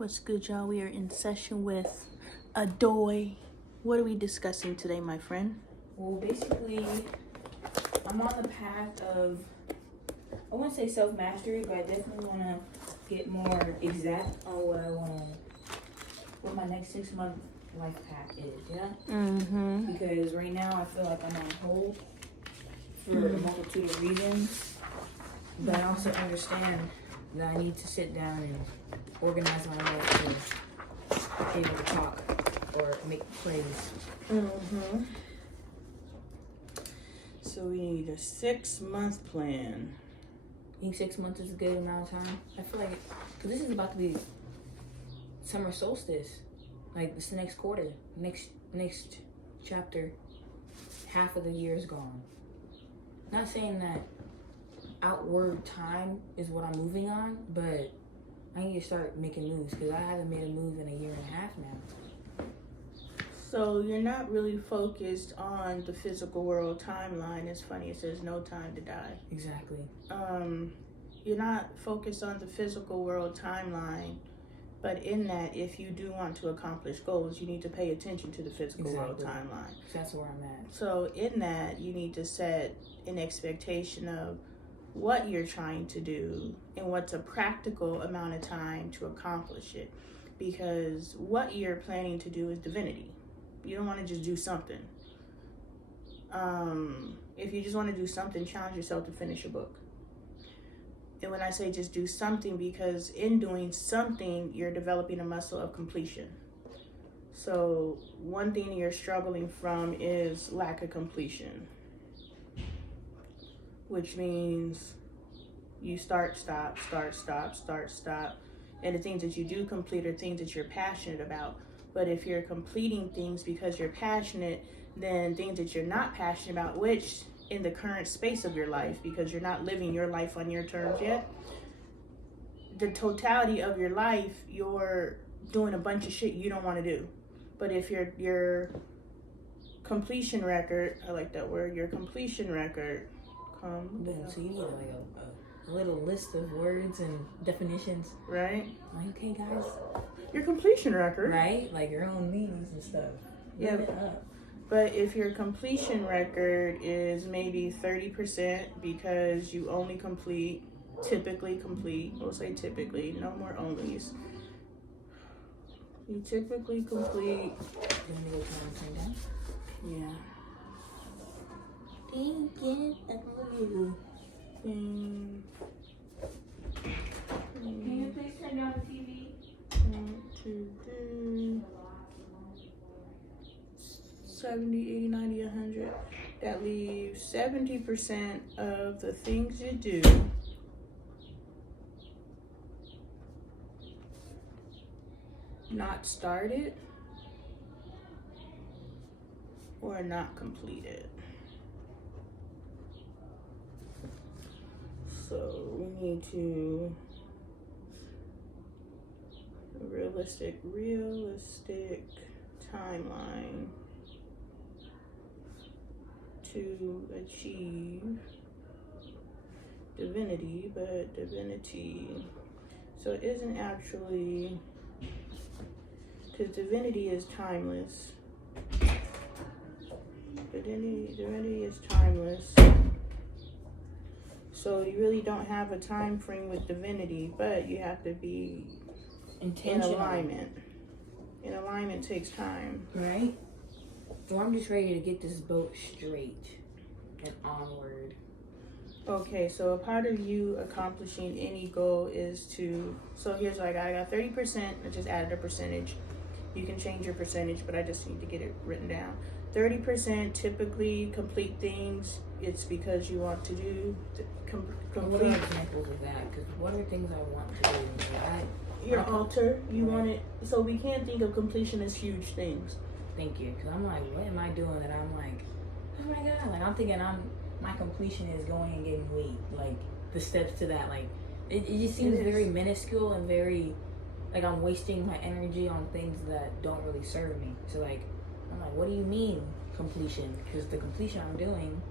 What's good, y'all? We are in session with Adoy. What are we discussing today, my friend? Well, basically, I'm on the path of, I wouldn't say self-mastery, but I definitely want to get more exact on what my next 6-month life path is, yeah? Mm-hmm. Because right now I feel like I'm on hold for a multitude of reasons, but I also understand that I need to sit down and organize my life to be able to talk or make plays. Mm-hmm. So we need a 6-month plan. I think 6 months is a good amount of time. I feel like, because this is about to be summer solstice. Like, this next quarter, next chapter, half of the year is gone. Not saying that outward time is what I'm moving on, but I need to start making moves because I haven't made a move in a year and a half now. So you're not really focused on the physical world timeline. It's funny, it says no time to die. Exactly. You're not focused on the physical world timeline, but in that, if you do want to accomplish goals, you need to pay attention to the physical world timeline. That's where I'm at. So in that, you need to set an expectation of what you're trying to do and what's a practical amount of time to accomplish it. Because what you're planning to do is divinity. You don't want to just do something. If you just want to do something, challenge yourself to finish a book. And when I say just do something, because in doing something, you're developing a muscle of completion. So one thing you're struggling from is lack of completion, which means you start, stop. And the things that you do complete are things that you're passionate about. But if you're completing things because you're passionate, then things that you're not passionate about, which in the current space of your life, because you're not living your life on your terms yet, the totality of your life, you're doing a bunch of shit you don't want to do. But if your completion record, I like that word, your completion record, So you need like a little list of words and definitions. Right? Like, okay, guys. Your completion record. Right? Like your own meanings and stuff. Yeah. But if your completion record is maybe 30% because you only typically complete, we'll say typically, no more onlys. You typically complete. Yeah. Thank you. Can you please turn down the TV? 1, 2, 3. 70, 80, 90, 100. That leaves 70% of the things you do not started or not completed. So we need to realistic timeline to achieve divinity, but divinity, so it isn't actually, because divinity is timeless. Divinity is timeless. So you really don't have a time frame with divinity, but you have to be in alignment. And alignment takes time. Right? Well, I'm just ready to get this boat straight and onward. Okay, so a part of you accomplishing any goal is to, so here's what I got 30%, I just added a percentage. You can change your percentage, but I just need to get it written down. 30% typically complete things. It's because you want to do complete. What are examples of that? Because what are things I want to do? Your altar, you want it. So we can't think of completion as huge things. Thank you. Because I'm like, what am I doing that I'm like, oh my God. Like, I'm thinking my completion is going and getting weight. Like, the steps to that. Like, it just seems very minuscule and very, like, I'm wasting my energy on things that don't really serve me. So, like, I'm like, what do you mean completion? Because the completion I'm doing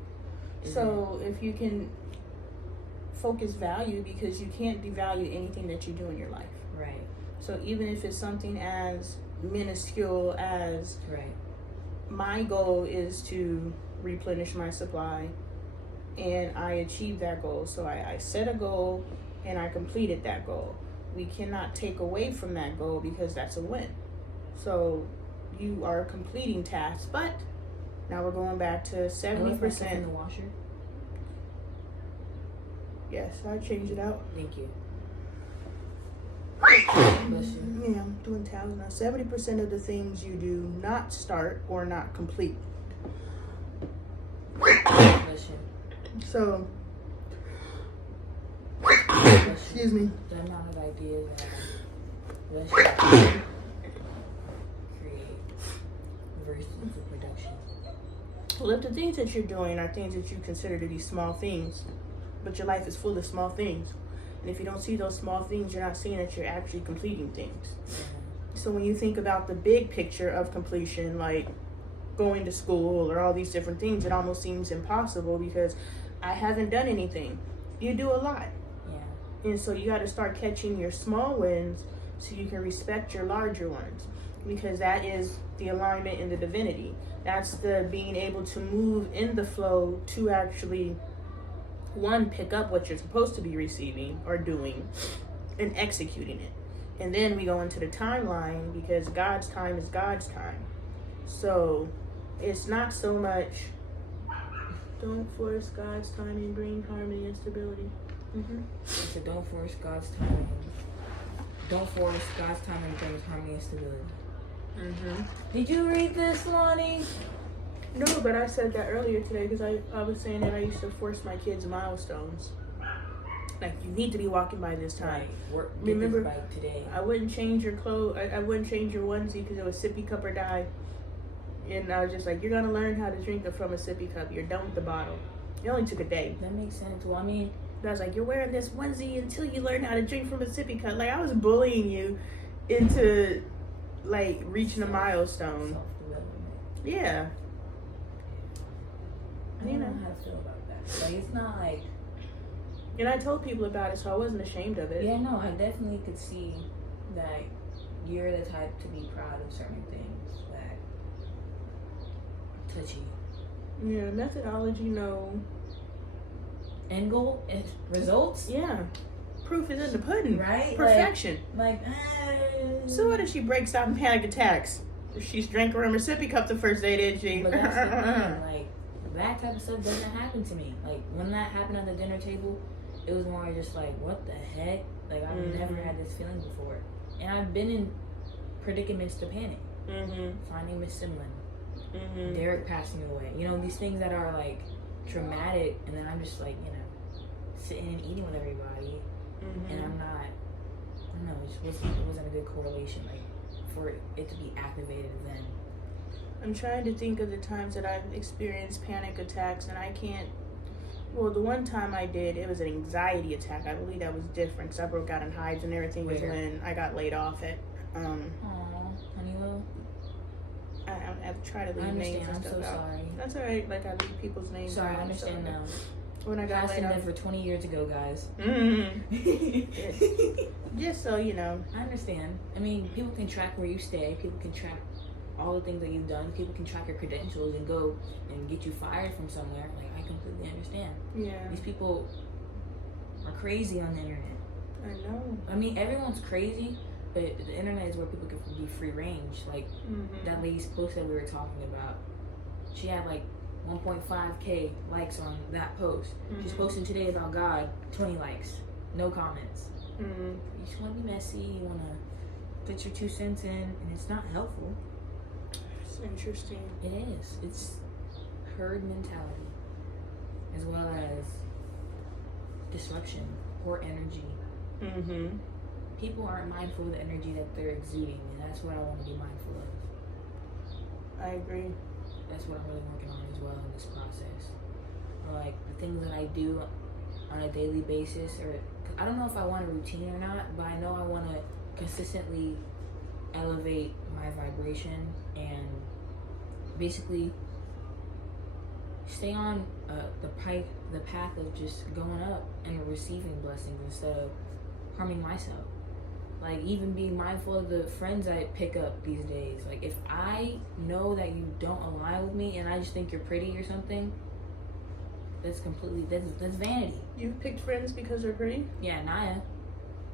is. So, if you can focus value, because you can't devalue anything that you do in your life. Right. So even if it's something as minuscule as Right. my goal is to replenish my supply, and I achieved that goal. So I set a goal and I completed that goal. We cannot take away from that goal because that's a win. So you are completing tasks, but now we're going back to 70%. In the washer. Yes, I changed it out. Thank you. Bless you. Yeah, I'm doing towels now. 70% of the things you do not start or not complete. Bless you. So, Bless you. excuse me. The amount of ideas that bless you create versus the production. Well, if the things that you're doing are things that you consider to be small things, but your life is full of small things, and if you don't see those small things, you're not seeing that you're actually completing things. So when you think about the big picture of completion, like going to school or all these different things, it almost seems impossible because I haven't done anything. You do a lot. Yeah. And so you got to start catching your small wins so you can respect your larger ones, because that is the alignment in the divinity. That's the being able to move in the flow to actually, one, pick up what you're supposed to be receiving or doing and executing it. And then we go into the timeline, because God's time is God's time. So it's not so much, don't force God's time and bring harmony and stability. So don't force God's time. Don't force God's time and brings harmony and stability. Did you read this, Lonnie? No, but I said that earlier today because I was saying that I used to force my kids milestones. Like, you need to be walking by this time. Remember, by today. I wouldn't change your clothes. I wouldn't change your onesie because it was sippy cup or die. And I was just like, you're gonna learn how to drink from a sippy cup. You're done with the bottle. It only took a day. That makes sense. Well, I mean, I was like, you're wearing this onesie until you learn how to drink from a sippy cup. Like, I was bullying you into like reaching a milestone. Self-development. Yeah. I don't know how to feel about that. Like, it's not like. And I told people about it, so I wasn't ashamed of it. Yeah, no, I definitely could see that you're the type to be proud of certain things that touch you. Yeah, methodology, no. End goal and results, Yeah. Proof is in the pudding. right? Perfection. Like So what if she breaks out in panic attacks? She's drank from her sippy cup the first day, didn't she? But that's the thing, like, that type of stuff doesn't happen to me. Like, when that happened at the dinner table, it was more just like, what the heck? Like, I've never had this feeling before. And I've been in predicaments to panic. Finding Miss Simlin. Derek passing away. You know, these things that are, like, traumatic, and then I'm just, like, you know, sitting and eating with everybody. And I'm not, I don't know, it wasn't a good correlation, like, for it to be activated then. I'm trying to think of the times that I've experienced panic attacks, and I can't. Well, the one time I did, it was an anxiety attack. I believe that was different because I broke out in hives and everything. Was when I got laid off at. Aw, Honeywell. I've tried to leave names and stuff I'm so out. sorry. That's alright. Like, I leave people's names. Sorry, out I and understand stuff. now. When I got laid off. For 20 years ago, guys. Just so you know. I understand. I mean, people can track where you stay. People can track all the things that you've done. People can track your credentials and go and get you fired from somewhere. Like, I completely understand. Yeah. These people are crazy on the internet. I know. I mean, everyone's crazy, but the internet is where people can be free range. Like, that lady's post that we were talking about, she had like 1.5k likes on that post. She's posting today about God, 20 likes, no comments. You just want to be messy, you want to put your 2 cents in, and it's not helpful. It's interesting. It is. It's herd mentality, as well as disruption, poor energy. People aren't mindful of the energy that they're exuding, and that's what I want to be mindful of. I agree. That's what I'm really working on as well in this process. Like, the things that I do on a daily basis, or I don't know if I want a routine or not, but I know I want to consistently elevate my vibration and basically stay on the path of just going up and receiving blessings instead of harming myself. Like, even being mindful of the friends I pick up these days. Like, if I know that you don't align with me and I just think you're pretty or something, that's completely, that's vanity. You picked friends because they're pretty? Yeah, Naya.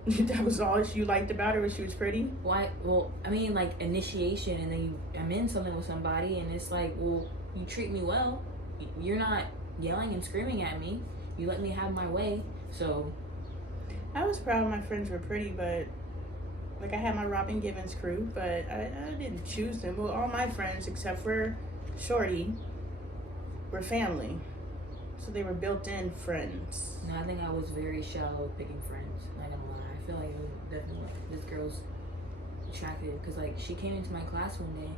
That was all you liked about her, was she was pretty? Why? Well, I mean, like, initiation, and then I'm in something with somebody, and it's like, well, you treat me well. You're not yelling and screaming at me. You let me have my way, so. I was proud my friends were pretty, but like I had my Robin Givens crew, but I didn't choose them. Well, all my friends except for Shorty were family, so they were built-in friends. No, I think I was very shallow picking friends. Not gonna lie, I feel like it was definitely like, this girl's attractive because like she came into my class one day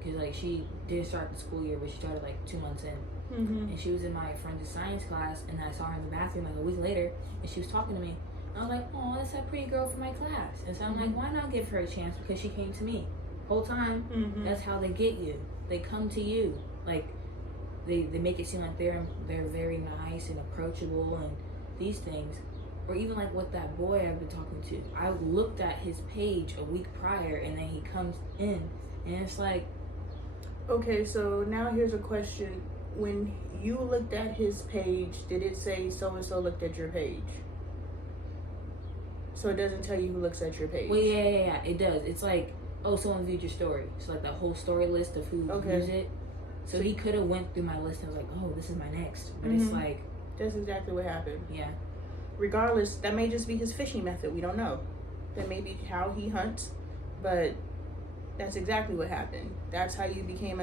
because like she didn't start the school year, but she started like 2 months in. And she was in my forensic science class, and I saw her in the bathroom like a week later, and she was talking to me. And I was like, oh, that's that pretty girl from my class. And so I'm like, why not give her a chance? Because she came to me. Whole time, that's how they get you. They come to you. Like, they make it seem like they're very nice and approachable and these things. Or even like with that boy I've been talking to. I looked at his page a week prior, and then he comes in, and it's like. Okay, so now here's a question. When you looked at his page, did it say so-and-so looked at your page? So it doesn't tell you who looks at your page? Well, yeah, it does. It's like, oh, someone viewed your story. So like the whole story list of who views it. So he could have went through my list and was like, oh, this is my next. But it's like. That's exactly what happened. Yeah. Regardless, that may just be his fishing method. We don't know. That may be how he hunts, but that's exactly what happened. That's how you became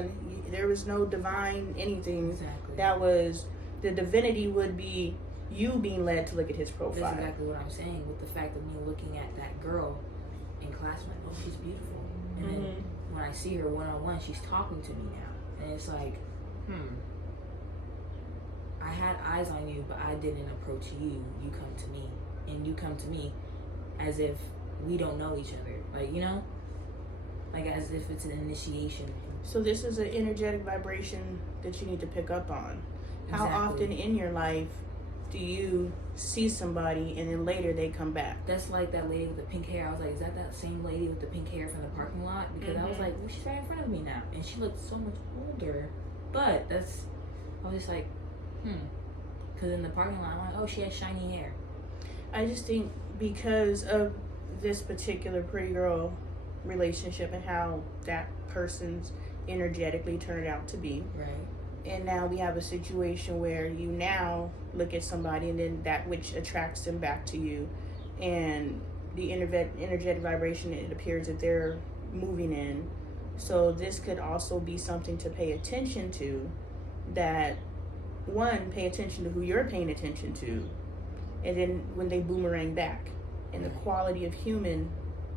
there was no divine anything. Exactly. That was, the divinity would be you being led to look at his profile. That's exactly what I'm saying, with the fact of me looking at that girl in class, I'm like, oh, she's beautiful. And then when I see her one-on-one, she's talking to me now. And it's like, I had eyes on you, but I didn't approach you. You come to me. And you come to me as if we don't know each other. Like, you know? Like as if it's an initiation. So this is an energetic vibration that you need to pick up on. How Exactly. often in your life do you see somebody and then later they come back? That's like that lady with the pink hair. I was like, is that lady with the pink hair from the parking lot? Because I was like, well, she's right in front of me now. And she looked so much older. But I was just like, Because in the parking lot, I'm like, oh, she has shiny hair. I just think because of this particular pretty girl relationship and how that person's energetically turned out to be. Right. And now we have a situation where you now look at somebody and then that which attracts them back to you. And the energetic vibration, it appears that they're moving in. So this could also be something to pay attention to, that one, pay attention to who you're paying attention to. And then when they boomerang back, and the quality of human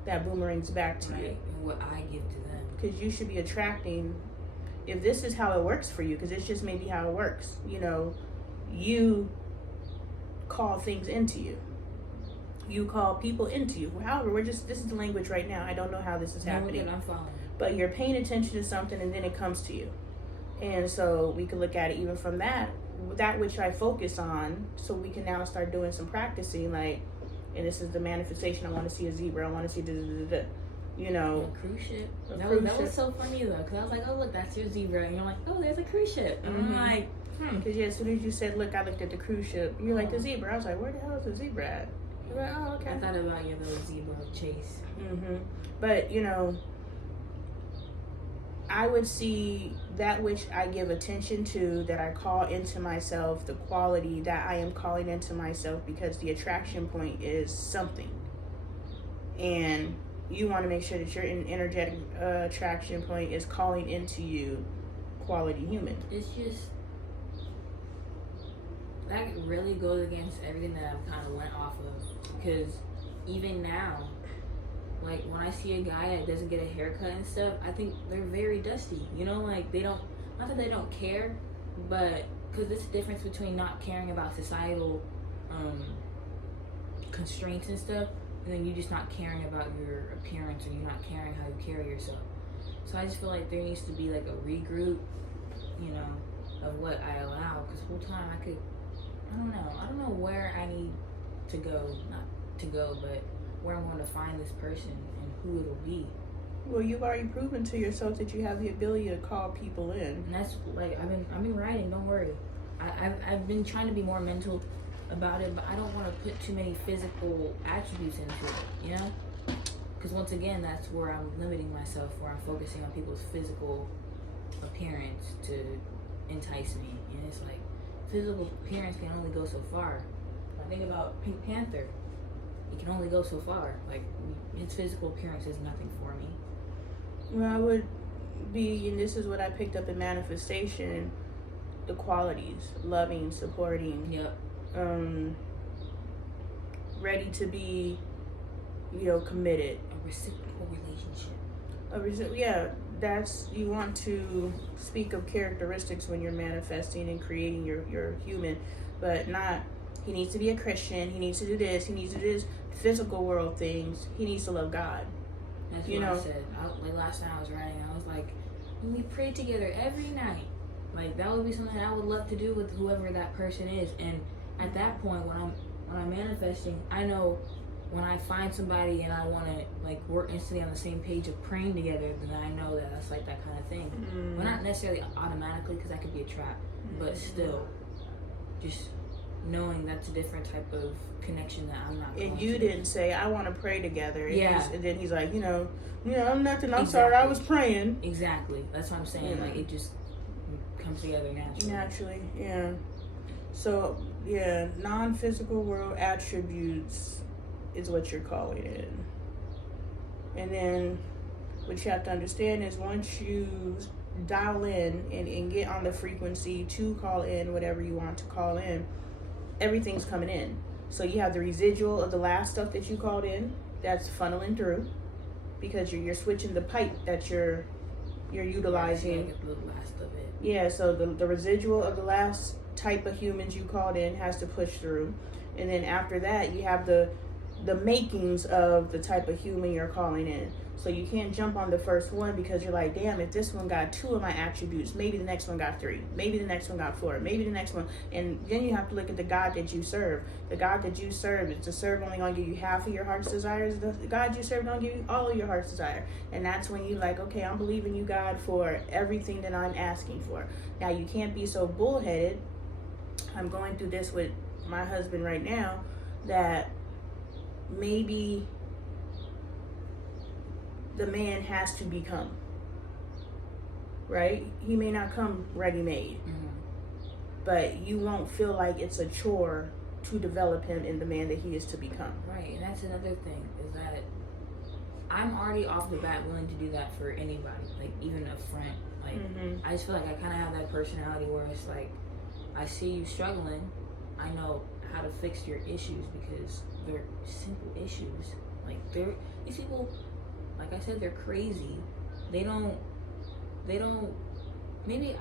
that boomerangs back to you. And what I give to them. Because you should be attracting, if this is how it works for you, because it's just maybe how it works, you know, you call things into you. You call people into you. However, this is the language right now. I don't know how this is happening. I'm following. But you're paying attention to something and then it comes to you. And so we can look at it even from that which I focus on, so we can now start doing some practicing, like, and this is the manifestation. I want to see a zebra. I want to see you know. A cruise ship. That was so funny though, because I was like, oh look, that's your zebra, and you're like, oh, there's a cruise ship. And I'm like, Because as soon as you said, look, I looked at the cruise ship. You're like, the zebra. I was like, where the hell is the zebra at? You're like, oh, okay. I thought about your little zebra chase. But you know, I would see that which I give attention to, that I call into myself, the quality that I am calling into myself, because the attraction point is something. And you want to make sure that your energetic attraction point is calling into you quality human. It's just, that really goes against everything that I've kind of went off of. Because even now, like when I see a guy that doesn't get a haircut and stuff, I think they're very dusty. You know, like they don't, not that they don't care, but because there's a difference between not caring about societal constraints and stuff, and then you just not caring about your appearance, or you're not caring how you carry yourself. So I just feel like there needs to be like a regroup, you know, of what I allow. Because the whole time I don't know where I need to go, not to go, but where I'm going to find this person and who it'll be. Well, you've already proven to yourself that you have the ability to call people in. And that's like I've been writing. Don't worry. I've been trying to be more mental about it, but I don't want to put too many physical attributes into it. You know, because once again, that's where I'm limiting myself. Where I'm focusing on people's physical appearance to entice me, and it's like physical appearance can only go so far. When I think about Pink Panther, it can only go so far. Like his physical appearance is nothing for me. Well, I would be, and this is what I picked up in manifestation, the qualities: loving, supporting, Yep. Ready to be, committed. A reciprocal relationship. Yeah, that's, you want to speak of characteristics when you're manifesting and creating your human, but not, he needs to be a Christian, he needs to do this, he needs to do this, physical world things, he needs to love God. That's what I said. Like last night I was writing, I was like, we pray together every night. Like that would be something I would love to do with whoever that person is. And at that point, when I'm manifesting, I know when I find somebody and I want to like work instantly on the same page of praying together, then I know that that's like that kind of thing. Mm-hmm. Well, not necessarily automatically, because that could be a trap, but still, just knowing that's a different type of connection that I'm not. And you didn't say, I want to pray together. And then he's like, I'm nothing. I'm sorry, I was praying. Exactly. That's what I'm saying. Like it just comes together naturally. Naturally, yeah. So, yeah, non-physical world attributes is what you're calling it. And then what you have to understand is once you dial in and get on the frequency to call in whatever you want to call in, everything's coming in. So you have the residual of the last stuff that you called in that's funneling through, because you're switching the pipe that you're utilizing. Like the last of it. Yeah, so the residual of the last type of humans you called in has to push through. And then after that, you have the makings of the type of human you're calling in. So you can't jump on the first one because you're like, damn, if this one got 2 of my attributes, maybe the next one got 3, maybe the next one got 4, maybe the next one. And then you have to look at the God that you serve. The God that you serve, is the serve only going to give you half of your heart's desires? The God you serve going to give you all of your heart's desire. And that's when you like, okay, I'm believing you, God, for everything that I'm asking for. Now, you can't be so bullheaded. I'm going through this with my husband right now, that maybe the man has to become, right? He may not come ready-made, but you won't feel like it's a chore to develop him in the man that he is to become. Right, and that's another thing, is that I'm already off the bat willing to do that for anybody, like even a friend. Like I just feel like I kind of have that personality where it's like, I see you struggling, I know how to fix your issues because they're simple issues. Like these people, like I said, they're crazy. They don't, maybe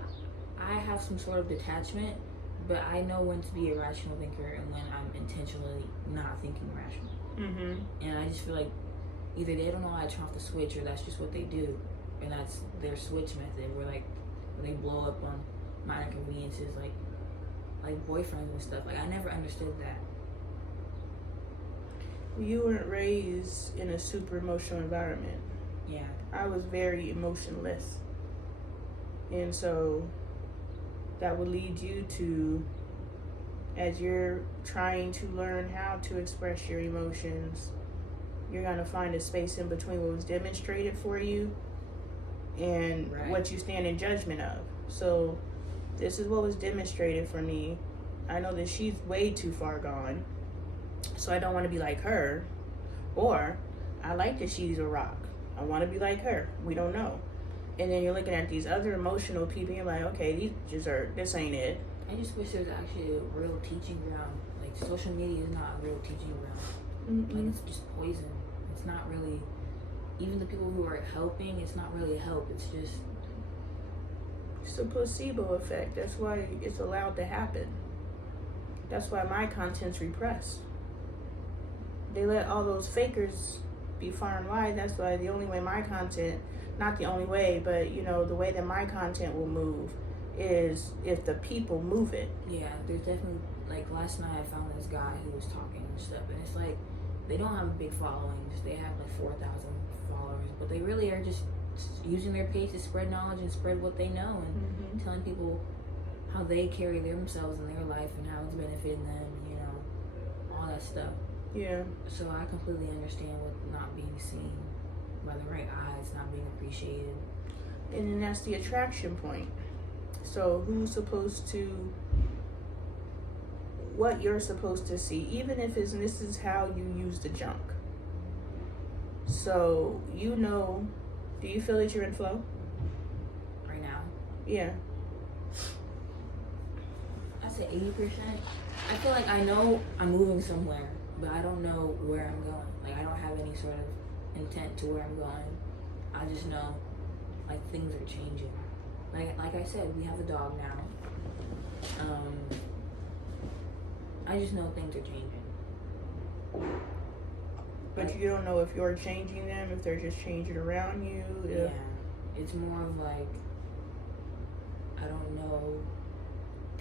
I have some sort of detachment, but I know when to be a rational thinker and when I'm intentionally not thinking rational. And I just feel like either they don't know how to turn off the switch, or that's just what they do, and that's their switch method, where like when they blow up on minor inconveniences, like boyfriends and stuff. Like I never understood that. You weren't raised in a super emotional environment. Yeah. I was very emotionless. And so that would lead you to, as you're trying to learn how to express your emotions, you're going to find a space in between what was demonstrated for you and what you stand in judgment of. So this is what was demonstrated for me. I know that she's way too far gone, so I don't want to be like her. Or I like that she's a rock, I want to be like her. We don't know. And then you're looking at these other emotional people, you're like, okay, this ain't it. I just wish there was actually a real teaching ground. Like social media is not a real teaching ground. Like it's just poison. It's not really, even the people who are helping, it's not really help. It's just, it's a placebo effect. That's why it's allowed to happen. That's why my content's repressed. They let all those fakers be far and wide. That's why the only way my content, not the only way, but the way that my content will move is if the people move it. Yeah, there's definitely, like last night I found this guy who was talking and stuff, and it's like, they don't have big followings. They have like 4,000 followers, but they really are just using their page to spread knowledge and spread what they know and telling people how they carry themselves in their life and how it's benefiting them, you know, all that stuff. Yeah. So I completely understand with not being seen by the right eyes, not being appreciated. And then that's the attraction point. So who's supposed to, what you're supposed to see, even if it's, and this is how you use the junk. So, you know, do you feel that you're in flow? Right now? Yeah. I say 80%. I feel like I know I'm moving somewhere, but I don't know where I'm going. Like, I don't have any sort of intent to where I'm going. I just know, like, things are changing. Like I said, we have a dog now. I just know things are changing. But Like, you don't know if you're changing them, if they're just changing around you. yeah. It's more of like, I don't know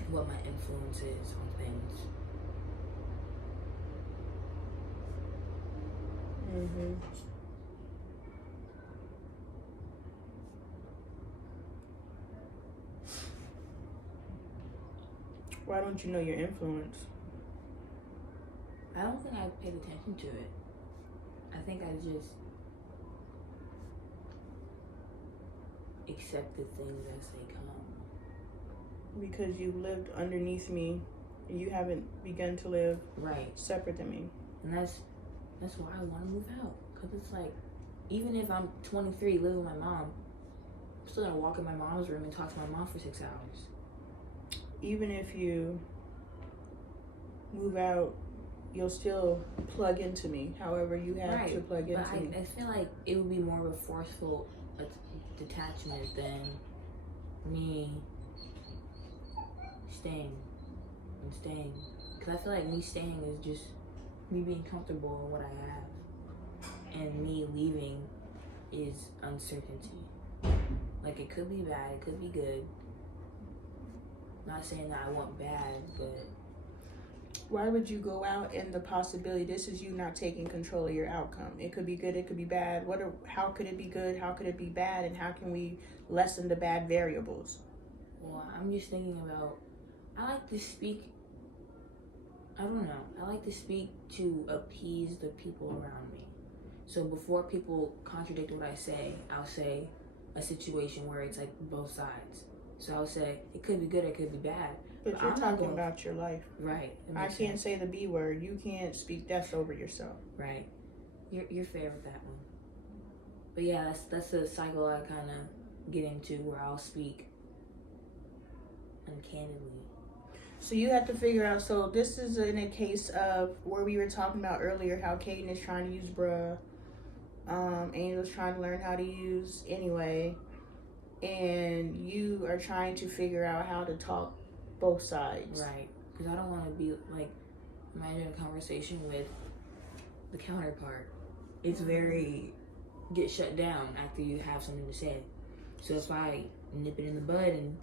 what my influence is on things. Mm-hmm. Why don't you know your influence? I don't think I paid attention to it. I think I just accepted things as they come. Because you lived underneath me, and you haven't begun to live Right. separate than me. And that's why I want to move out. Because it's like, even if I'm 23, living with my mom, I'm still going to walk in my mom's room and talk to my mom for 6 hours. Even if you move out, you'll still plug into me, however you have to plug into me. I feel like it would be more of a forceful detachment than me staying and staying. Because I feel like me staying is just me being comfortable in what I have. And me leaving is uncertainty. Like, it could be bad, it could be good. Not saying that I want bad, but... Why would you go out in the possibility, this is you not taking control of your outcome? It could be good, it could be bad. How could it be good, how could it be bad, and how can we lessen the bad variables? Well, I'm just thinking about, I like to speak, I don't know, I like to speak to appease the people around me. So before people contradict what I say, I'll say a situation where it's like both sides. So I'll say, it could be good, it could be bad. But you're talking about your life. Right. I can't say the B word. You can't speak death over yourself. Right. You're fair with that one. But yeah, that's a cycle I kind of get into where I'll speak uncandidly. So you have to figure out, so this is in a case of where we were talking about earlier how Caden is trying to use bruh. Angel's trying to learn how to use anyway. And you are trying to figure out how to talk both sides. Right. Because I don't want to be like, imagine a conversation with the counterpart. It's very get shut down after you have something to say. So if I nip it in the bud and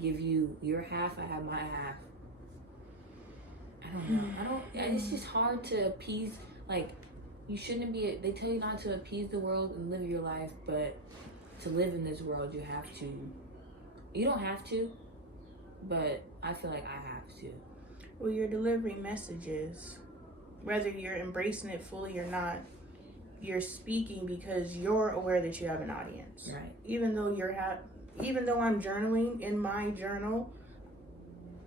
give you your half, I have my half. I don't know. It's just hard to appease. Like, you shouldn't be. They tell you not to appease the world and live your life, but to live in this world, you have to. You don't have to, but I feel like I have to. Well, you're delivering messages. Whether you're embracing it fully or not, you're speaking because you're aware that you have an audience. Right. Even though I'm journaling in my journal,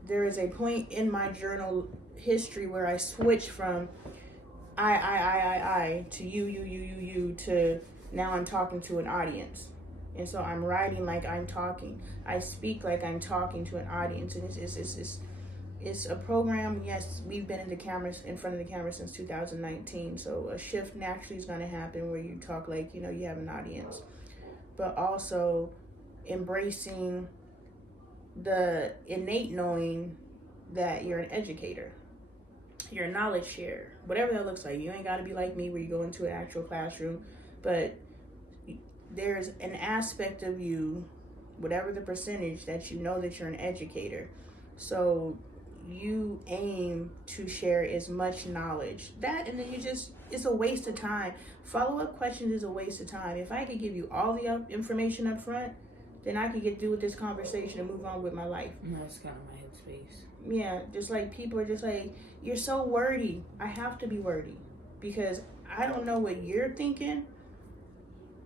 there is a point in my journal history where I switch from I to you to now I'm talking to an audience. And so I'm writing like I'm talking. I speak like I'm talking to an audience. And it's a program. Yes, we've been in front of the camera since 2019. So a shift naturally is going to happen where you talk like, you have an audience. But also embracing the innate knowing that you're an educator. You're a knowledge sharer. Whatever that looks like. You ain't got to be like me where you go into an actual classroom. But there's an aspect of you, whatever the percentage, that you know that you're an educator. So you aim to share as much knowledge. That, and then it's a waste of time. Follow-up questions is a waste of time. If I could give you all the information up front, then I could get through with this conversation and move on with my life. That's kind of my headspace. Yeah, just like people are just like, you're so wordy. I have to be wordy because I don't know what you're thinking.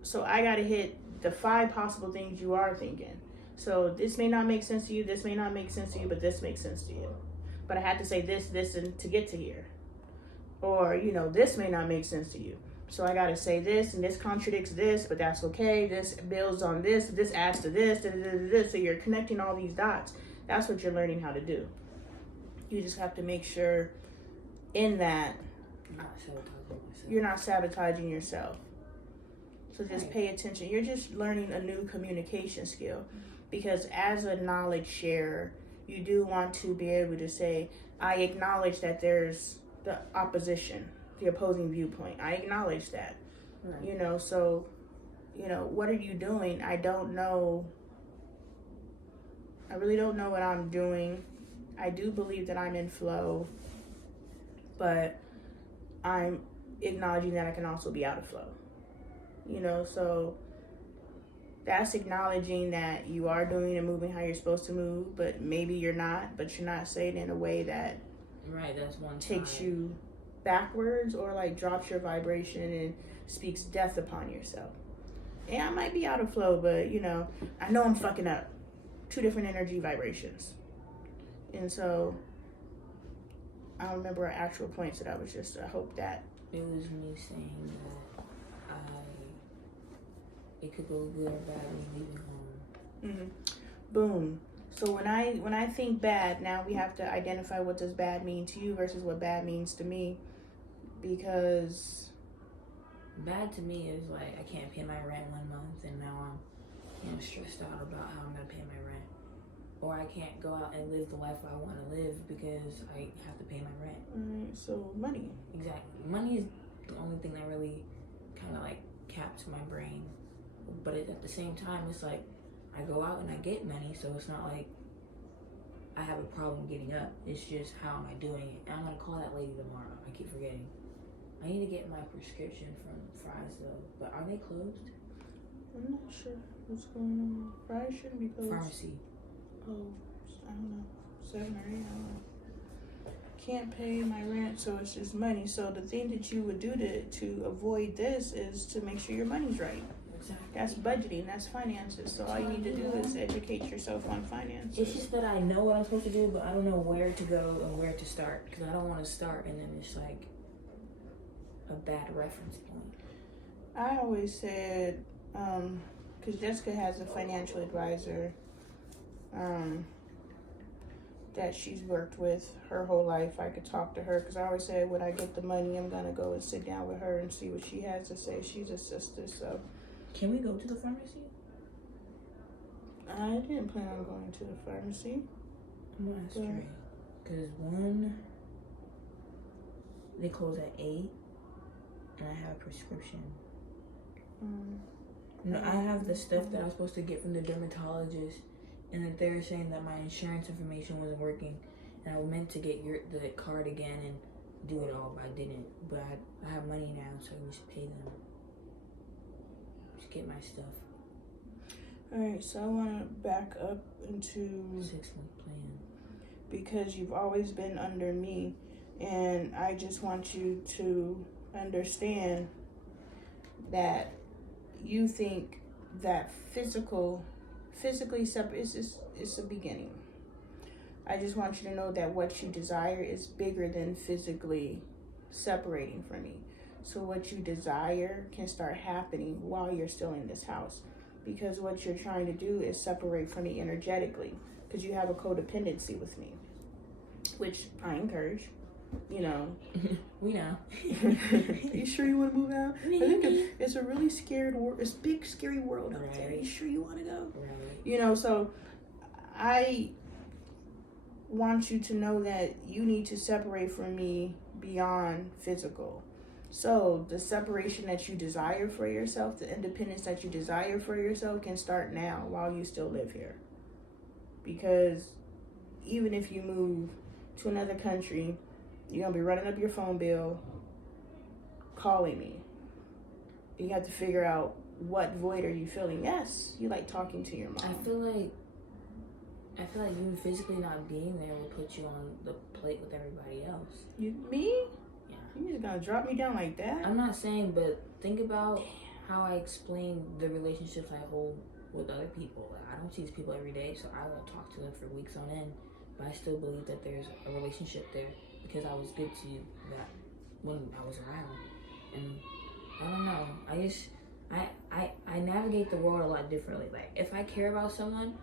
So I got to hit the 5 possible things you are thinking. So this may not make sense to you, this may not make sense to you, but this makes sense to you. But I had to say this, and to get to here. Or, this may not make sense to you. So I got to say this, and this contradicts this, but that's okay. This builds on this adds to this. So you're connecting all these dots. That's what you're learning how to do. You just have to make sure in that you're not sabotaging yourself. So just pay attention. You're just learning a new communication skill. Because as a knowledge sharer, you do want to be able to say, I acknowledge that there's the opposition, the opposing viewpoint. I acknowledge that. Right. So, what are you doing? I don't know. I really don't know what I'm doing. I do believe that I'm in flow, but I'm acknowledging that I can also be out of flow. So that's acknowledging that you are doing and moving how you're supposed to move, but maybe you're not, but you're not saying it in a way that that's one takes you backwards or like drops your vibration and speaks death upon yourself. Yeah, I might be out of flow, but I know I'm fucking up. 2 different energy vibrations. And so I don't remember our actual points that I hope that it was me saying that it could go good or bad when leaving home. Mm-hmm. Boom. So when I think bad, now we have to identify what does bad mean to you versus what bad means to me, because bad to me is like I can't pay my rent 1 month and now I'm stressed out about how I'm gonna pay my rent, or I can't go out and live the life I want to live because I have to pay my rent. Alright, so money. Exactly. Money is the only thing that really kind of like caps my brain. But at the same time, it's like I go out and I get money, so it's not like I have a problem getting up. It's just how am I doing it? And I'm gonna call that lady tomorrow. I keep forgetting. I need to get my prescription from Fry's though. But are they closed? I'm not sure what's going on. Fry's shouldn't be closed. Pharmacy. Oh, I don't know. 7 or 8. I don't know. Can't pay my rent, so it's just money. So the thing that you would do to avoid this is to make sure your money's right. Exactly. That's budgeting. That's finances. So all you need to do is educate yourself on finances. It's just that I know what I'm supposed to do, but I don't know where to go and where to start. Because I don't want to start and then it's like a bad reference point. I always said, because Jessica has a financial advisor that she's worked with her whole life. I could talk to her because I always said when I get the money, I'm going to go and sit down with her and see what she has to say. She's a sister, so. Can we go to the pharmacy? I didn't plan on going to the pharmacy. I'm going to ask Trey. Because one, they close at 8, and I have a prescription. No, I have the stuff that I was supposed to get from the dermatologist, and then they were saying that my insurance information wasn't working, and I meant to get the card again and do it all, but I didn't. But I have money now, so I can just pay them. Just get my stuff. Alright, so I want to back up into 6-month plan. Because you've always been under me, and I just want you to understand that you think that physically separate it's a beginning. I just want you to know that what you desire is bigger than physically separating from me. So what you desire can start happening while you're still in this house, because what you're trying to do is separate from me energetically, because you have a codependency with me, which I encourage. We know. Are you sure you want to move out? I think it's a really scared world. It's a big, scary world out there. Are you sure you want to go? Right. So I want you to know that you need to separate from me beyond physical. So the separation that you desire for yourself, the independence that you desire for yourself can start now while you still live here. Because even if you move to another country. You're going to be running up your phone bill, calling me. You have to figure out what void are you filling. Yes, you like talking to your mom. I feel like you physically not being there will put you on the plate with everybody else. Me? Yeah. You just gonna drop me down like that? I'm not saying, but think about how I explain the relationships I hold with other people. Like, I don't see these people every day, so I won't talk to them for weeks on end. But I still believe that there's a relationship there because I was good to you that when I was around. And I don't know. I navigate the world a lot differently. Like, if I care about someone,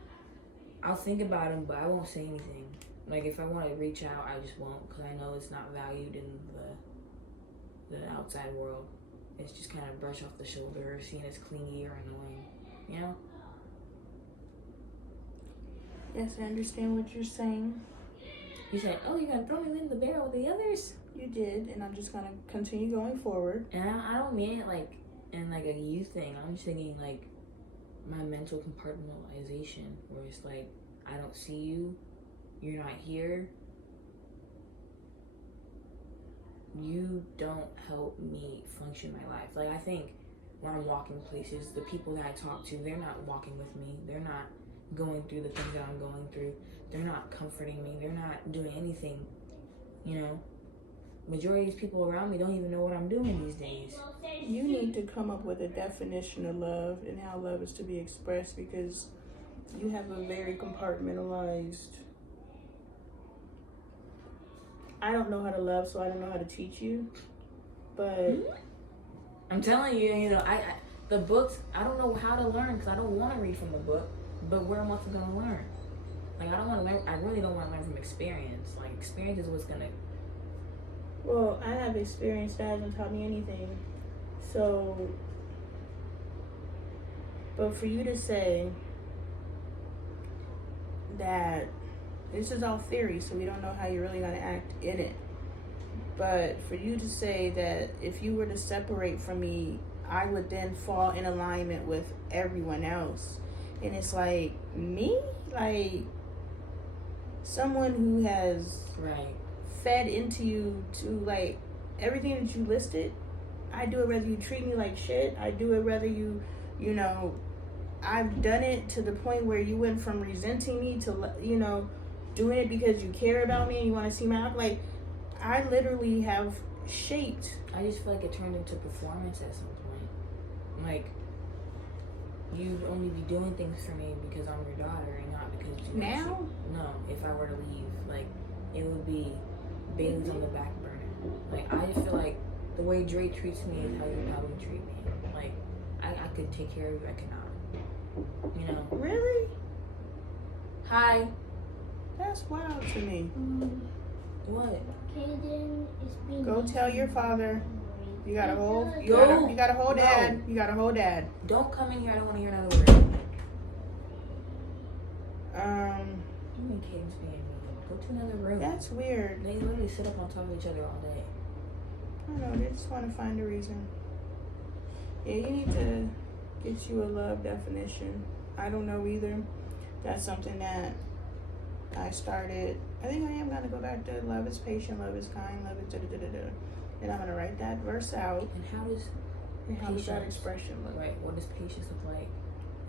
I'll think about them, but I won't say anything. Like, if I want to reach out, I just won't, because I know it's not valued in the outside world. It's just kind of brush off the shoulder, seen as clingy or annoying, you know? Yes, I understand what you're saying. You said, oh, you're going to throw me in the barrel with the others? You did, and I'm just gonna continue going forward. And I don't mean it like in like a you thing. I'm just thinking like my mental compartmentalization, where it's like I don't see you, you're not here, you don't help me function my life. Like, I think when I'm walking places, the people that I talk to, they're not walking with me, they're not going through the things that I'm going through, they're not comforting me, they're not doing anything, you know. Majority of these people around me don't even know what I'm doing these days. You need to come up with a definition of love and how love is to be expressed, because you have a very compartmentalized. I don't know how to love, so I don't know how to teach you. But I'm telling you, you know, I the books, I don't know how to learn because I don't want to read from the book. But where am I going to learn? Like, I don't want to learn. I really don't want to learn from experience. Like, experience is what's going to. Well, I have experience that hasn't taught me anything. So, but for you to say that this is all theory, so we don't know how you're really going to act in it. But for you to say that if you were to separate from me, I would then fall in alignment with everyone else. And it's like, me? Like, someone who has Right. fed into you to, like, everything that you listed. I do it whether you treat me like shit. I do it whether you know, I've done it to the point where you went from resenting me to, you know, doing it because you care about me and you want to see my, like, I literally have shaped. I just feel like it turned into performance at some point. Like, you'd only be doing things for me because I'm your daughter and not because you Now? No, if I were to leave, like, it would be Bailey's on the back burner. Like, I just feel like the way Dre treats me is how you probably treat me. Like, I could take care of you, I cannot. You know? Really? Hi. That's wild to me. What? Go tell your father. You got a whole. You got a whole dad. No. You got a whole dad. Don't come in here. I don't want to hear another word. You mean Caden's being mean? Go to another room. That's weird. They literally sit up on top of each other all day. I don't know. They just want to find a reason. Yeah, you need to get you a love definition. I don't know either. That's something that I started. I think I am gonna go back to love is patient, love is kind, love is da-da-da-da-da. And I'm gonna write that verse out. And how does that expression look? Right. What does patience look like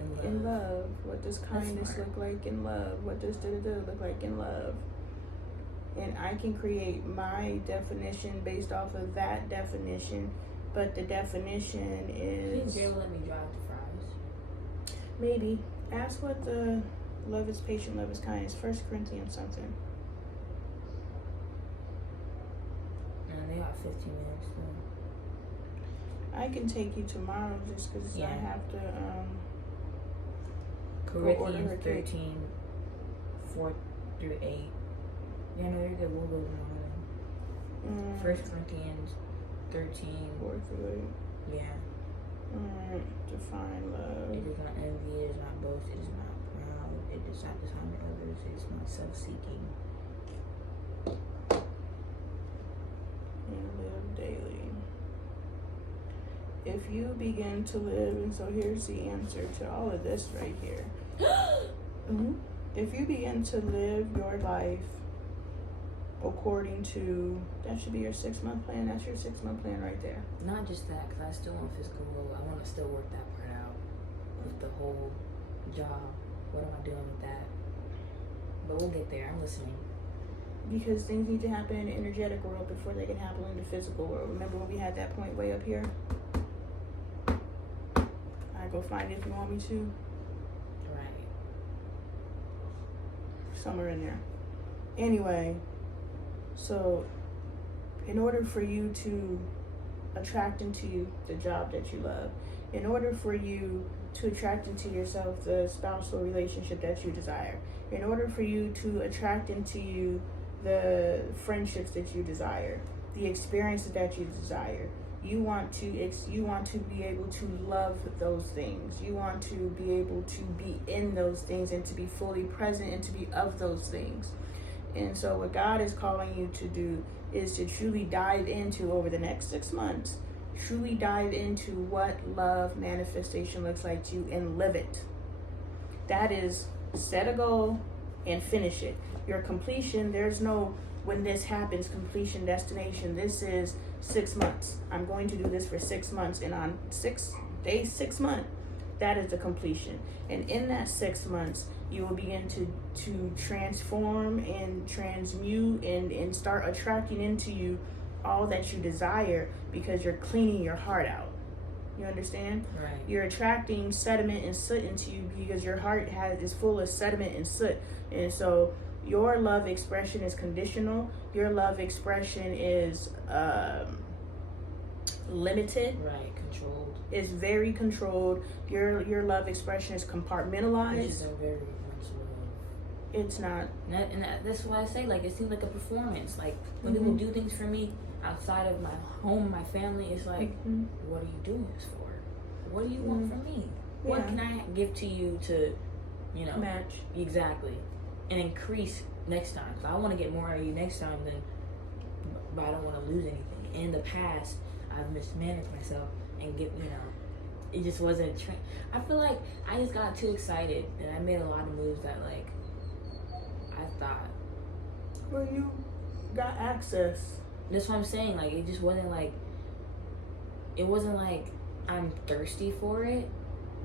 in love? In love. What does kindness look like in love? What does da-da-da look like in love? And I can create my definition based off of that definition, but the definition is. Did Jay let me drive to Fry's? Maybe. Ask what the love is patient, love is kind is. 1 Corinthians something. And they got 15 minutes though. I can take you tomorrow just because I have to. Corinthians 13, 4 through 8. Yeah, no, you're good. We'll go tomorrow. 1 Corinthians 13, 4 through 8. Yeah. Define love. It is not envy, it is not boast, it is not proud, it does not dishonor others, it is not self-seeking. And live daily. If you begin to live, and so here's the answer to all of this right here. If you begin to live your life according to, that should be your 6-month plan. That's your 6-month plan right there. Not just that, because I still want physical role. I want to still work that part out with the whole job. What am I doing with that? But we'll get there. I'm listening. Because things need to happen in the energetic world before they can happen in the physical world. Remember when we had that point way up here? I go find it if you want me to. Right. Somewhere in there. Anyway, so in order for you to attract into you the job that you love, in order for you to attract into yourself the spousal relationship that you desire, in order for you to attract into you the friendships that you desire, the experiences that you desire, you want to be able to love those things. You want to be able to be in those things and to be fully present and to be of those things. And so what God is calling you to do is to truly dive into, over the next 6 months, truly dive into what love manifestation looks like to you and live it. That is, set a goal and finish it. Your completion, there's no when this happens completion destination. This is 6 months. I'm going to do this for 6 months, and on 6 days, 6 months, that is the completion. And in that 6 months, you will begin to transform and transmute and start attracting into you all that you desire, because you're cleaning your heart out. You understand? Right. You're attracting sediment and soot into you because your heart is full of sediment and soot. And so your love expression is conditional. Your love expression is limited. Right. Controlled. It's very controlled. Your love expression is compartmentalized. Which is a very much love. It's not. That's why I say, like, it seems like a performance. Like, when Mm-hmm. people do things for me outside of my home, my family, it's like, Mm-hmm. what are you doing this for? What do you want from me? Yeah. What can I give to you to, Match. Exactly, and increase next time? So I want to get more out of you next time, but I don't want to lose anything. In the past, I've mismanaged myself and it just wasn't. I feel like I just got too excited and I made a lot of moves that, like, I thought. Well, you got access. That's what I'm saying. Like, it just wasn't like. It wasn't like I'm thirsty for it,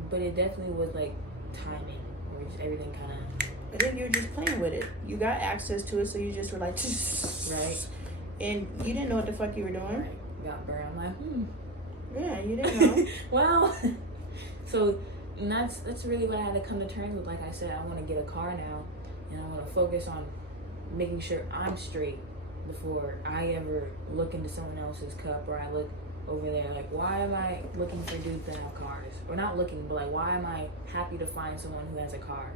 but it definitely was like timing, where just everything kind of. I think you're just playing with it. You got access to it, so you just were like, Right. And you didn't know what the fuck you were doing. Right. Got burned. I'm like, Yeah, you didn't know. Well, so that's really what I had to come to terms with. Like I said, I want to get a car now, and I want to focus on making sure I'm straight before I ever look into someone else's cup, or I look over there. Like, why am I looking for dudes that have cars? Or not looking, but like, why am I happy to find someone who has a car?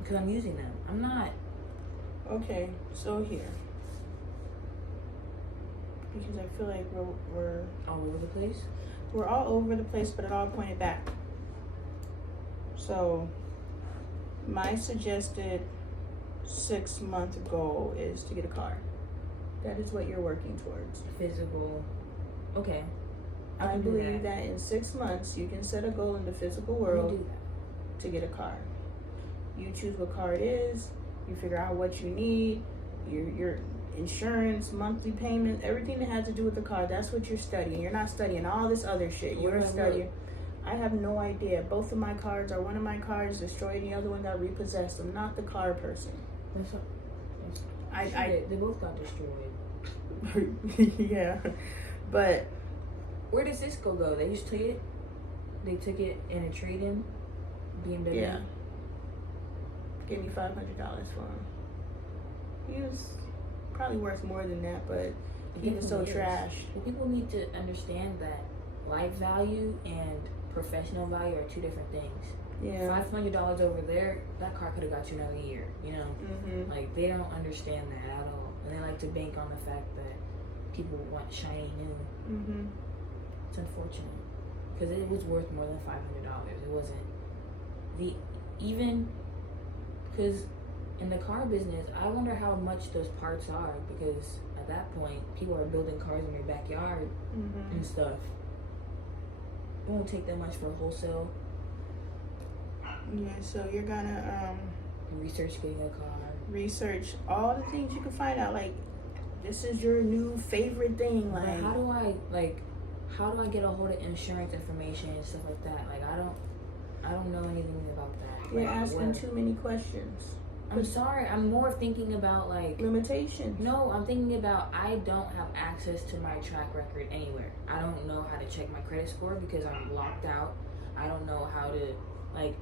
Because I'm using them. I'm not. Okay, so here. Because I feel like we're All over the place? we're all over the place, but it all pointed back. So my suggested 6-month goal is to get a car. That is what you're working towards. Physical. Okay. I can do believe that in 6 months you can set a goal in the physical I can world do that. to get a car. You choose what car it is, you figure out what you need, your insurance, monthly payment, everything that has to do with the car. That's what you're studying. You're not studying all this other shit. What You're do I studying. I have no idea. Both of my cards are, one of my cards destroyed, the other one got repossessed. I'm not the car person. That's what, they both got destroyed. Yeah, but Where does this go? They just took it. They took it in a trade-in. BMW. yeah, give me $500 for him. He was probably worth more than that, but he was so trash. Well, people need to understand that life value and professional value are two different things. Yeah. $500 over there, that car could have got you another year. Mm-hmm. Like, they don't understand that at all, and they like to bank on the fact that people want shiny new. Mm-hmm. It's unfortunate because it was worth more than $500. It wasn't even because in the car business, I wonder how much those parts are, because at that point, people are building cars in their backyard Mm-hmm. and stuff. It won't take that much for a wholesale. Yeah, so you're gonna Research getting a car. research all the things you can find out. Like, this is your new favorite thing. But Like, how do I get a hold of insurance information and stuff like that? Like, I don't know anything about that. you're Like, asking too many questions. I'm sorry. I'm more thinking about like Limitations. No, I'm thinking about I don't have access to my track record anywhere. I don't know how to check my credit score because I'm locked out. I don't know how to, like,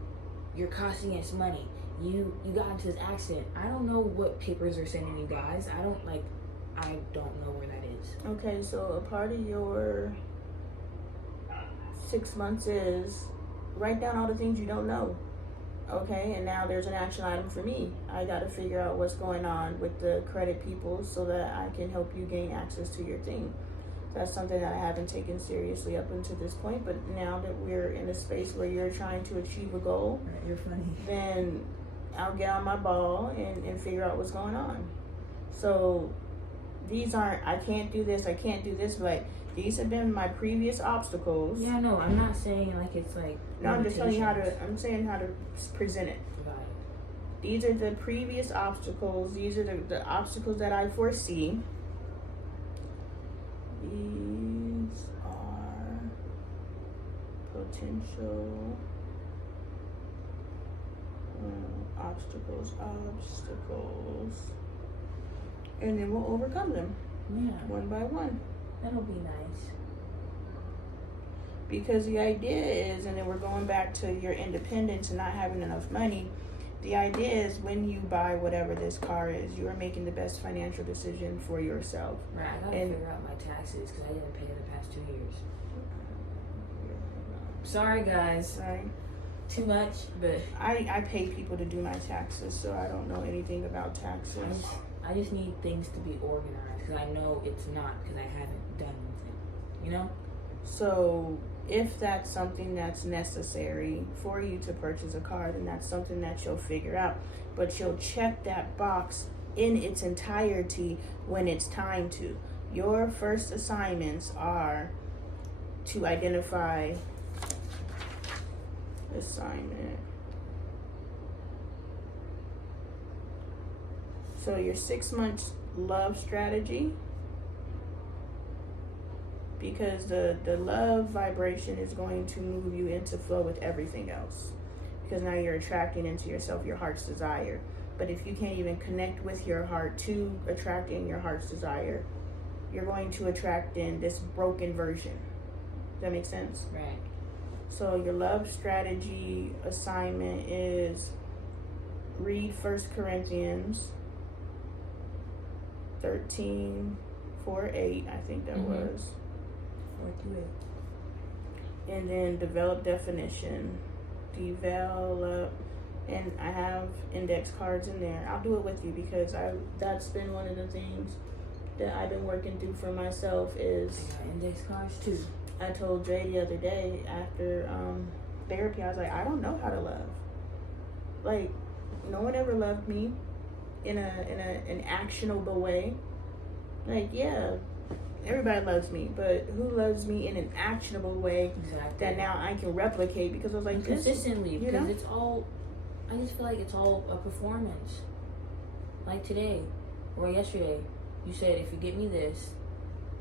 you're costing us money. You got into this accident. I don't know what papers are sending you guys. I don't know where that is. Okay, so a part of your 6 months is write down all the things you don't know. Okay, and now there's an action item for me. I got to figure out what's going on with the credit people so that I can help you gain access to your thing. That's something that I haven't taken seriously up until this point, but now that we're in a space where you're trying to achieve a goal, You're funny. then I'll get on my ball and figure out what's going on. So these aren't, I can't do this, but these have been my previous obstacles. Yeah, no, I'm not saying like it's like. No, I'm just telling you I'm saying how to present it. Right. These are the previous obstacles. These are the obstacles that I foresee. These are potential obstacles. And then we'll overcome them. Yeah. One by one. That'll be nice. Because the idea is, and then we're going back to your independence and not having enough money, the idea is when you buy whatever this car is, you are making the best financial decision for yourself. Right, I gotta figure out my taxes because I didn't pay the past 2 years. Sorry, guys. Sorry. Too much, but I pay people to do my taxes, so I don't know anything about taxes. I just need things to be organized because I know it's not because I haven't done anything. You know? So if that's something that's necessary for you to purchase a car, then that's something that you'll figure out. But you'll check that box in its entirety when it's time to. Your first assignments are to identify assignment. So your 6 months love strategy, because the love vibration is going to move you into flow with everything else, because now you're attracting into yourself your heart's desire. But if you can't even connect with your heart to attracting your heart's desire, you're going to attract in this broken version. Does that make sense? Right. So your love strategy assignment is read 1 Corinthians 13:4-8, I think that was. 4-8. And then develop definition. And I have index cards in there. I'll do it with you because that's been one of the things that I've been working through for myself is I got index cards too. I told Dre the other day after therapy, I was like, I don't know how to love. Like, no one ever loved me in an actionable way. Like, yeah, everybody loves me, but who loves me in an actionable way that now I can replicate? Because I was like, consistently, you because know? it's all, I just feel like it's all a performance. Like today or yesterday, you said, if you get me this,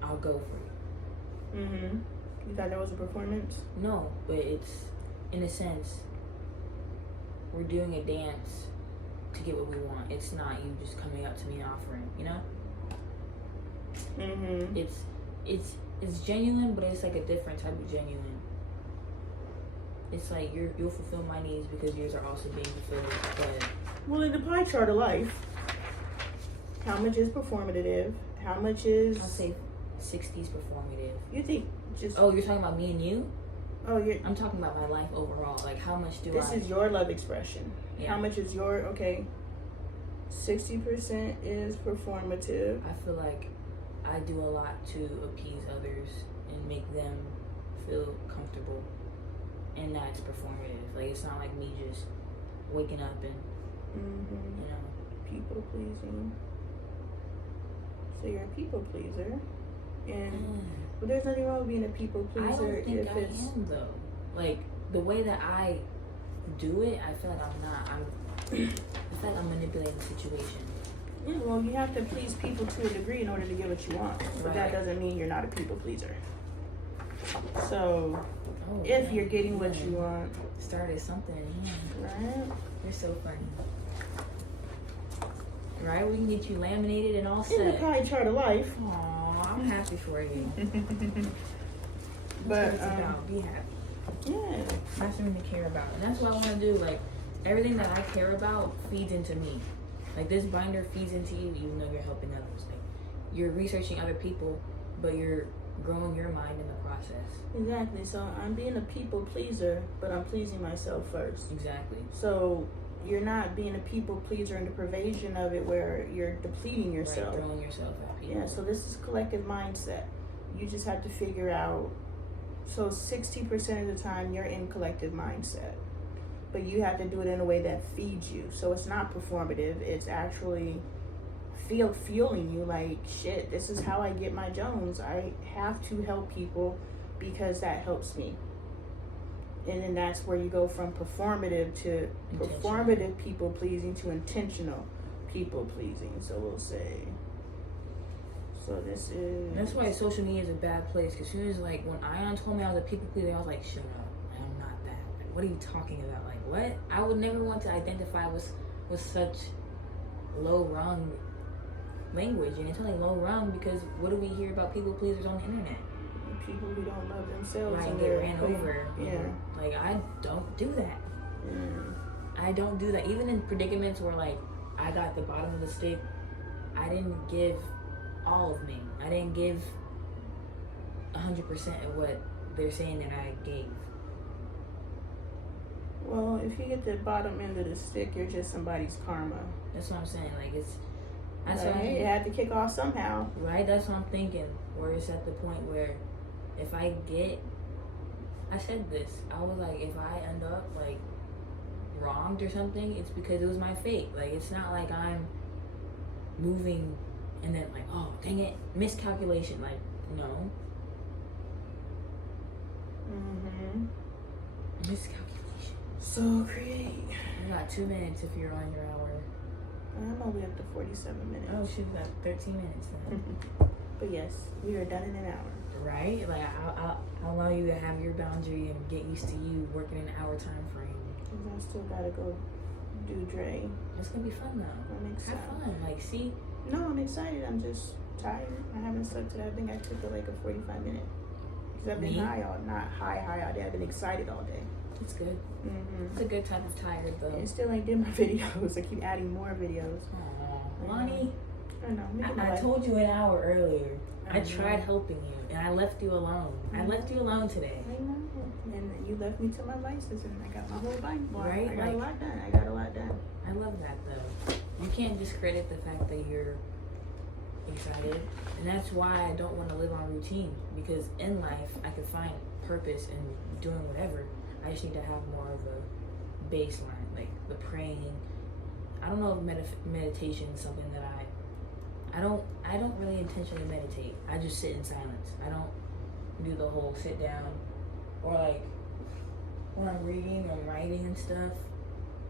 I'll go for you. Mm-hmm. You thought that was a performance? No, but it's, in a sense, we're doing a dance to get what we want. It's not you just coming up to me and offering, you know? Mm-hmm. It's genuine, but it's like a different type of genuine. It's like you'll fulfill my needs because yours are also being fulfilled. But Well, in the pie chart of life, how much is performative? How much is... I'll say 60s performative. You think just... Oh, you're talking about me and you? Oh, I'm talking about my life overall. Like, how much do This is your love expression. Yeah. How much is your... Okay. 60% is performative. I feel like I do a lot to appease others and make them feel comfortable. And that's performative. Like, it's not like me just waking up and, Mm-hmm. you know. People pleasing. So you're a people pleaser. And but there's nothing wrong with being a people I pleaser don't think if I am, though. Like, the way that I do it, I feel like I'm not. I'm It's like I'm manipulating the situation. Yeah, well, you have to please people to a degree in order to get what you want. But that doesn't mean you're not a people pleaser. So, if you're getting what you want. Started something. Right? You're so funny. Right? We can get you laminated and all set. In the pie chart of life. Aw, I'm happy for you. But, that's what it's about. Be happy. Yeah. That's something to care about. And that's what I want to do. Like, everything that I care about feeds into me. Like, this binder feeds into you even though you're helping others. Like, you're researching other people, but you're growing your mind in the process. Exactly. So I'm being a people pleaser, but I'm pleasing myself first. Exactly. So you're not being a people pleaser in the pervasion of it where you're depleting yourself. Right, throwing yourself at people. Yeah, so this is collective mindset. You just have to figure out. So 60% of the time you're in collective mindset. But you have to do it in a way that feeds you. So it's not performative. It's actually fueling you like, shit, this is how I get my Jones. I have to help people because that helps me. And then that's where you go from performative to performative people pleasing to intentional people pleasing. So we'll say. So this is. That's why social media is a bad place. Because soon as like when Ion told me I was a people pleaser, I was like, shut up, I am not that. Like, what are you talking about? Like what? I would never want to identify with such low rung language, and it's only low rung because what do we hear about people pleasers on the internet? People who don't love themselves right, and get ran over. Yeah. Like I don't do that. Yeah. I don't do that. Even in predicaments where like I got the bottom of the stick, I didn't give all of me. I didn't give 100% of what they're saying that I gave. Well, if you get the bottom end of the stick, you're just somebody's karma. That's what I'm saying. Like it's. That's like, what hey, it had to kick off somehow. Right. That's what I'm thinking. Where it's at the point where, if I said this. I was like, if I end up like wronged or something, it's because it was my fate. Like it's not like I'm moving and then like, oh dang it, miscalculation. Like no. Miscalculation. So create. You got 2 minutes if you're on your hour. I'm only up to 47 minutes. Oh shoot, got 13 minutes then. But yes, we are done in an hour. Right? Like I'll allow you to have your boundary and get used to you working an hour time frame. Cause I still gotta go do Dre. It's gonna be fun though. I'm excited. Have fun. Like see. No, I'm excited. I'm just tired. I haven't slept today. I think I took like a 45 minute. Cause I've been not high all day. I've been excited all day. It's good. It's a good type of tired though. And still ain't did my videos. I keep adding more videos. Aww. Lonnie, I know. I told you an hour earlier. I tried helping you, and I left you alone. I left you alone today. I know. And you left me to my vices, and I got my whole bike. Right? I got a lot done. I got a lot done. I love that though. You can't discredit the fact that you're excited, and that's why I don't want to live on routine. Because in life, I can find purpose in doing whatever. I just need to have more of a baseline, like the praying. I don't know if meditation is something that I don't really intentionally meditate. I just sit in silence. I don't do the whole sit down or like when I'm reading or writing and stuff.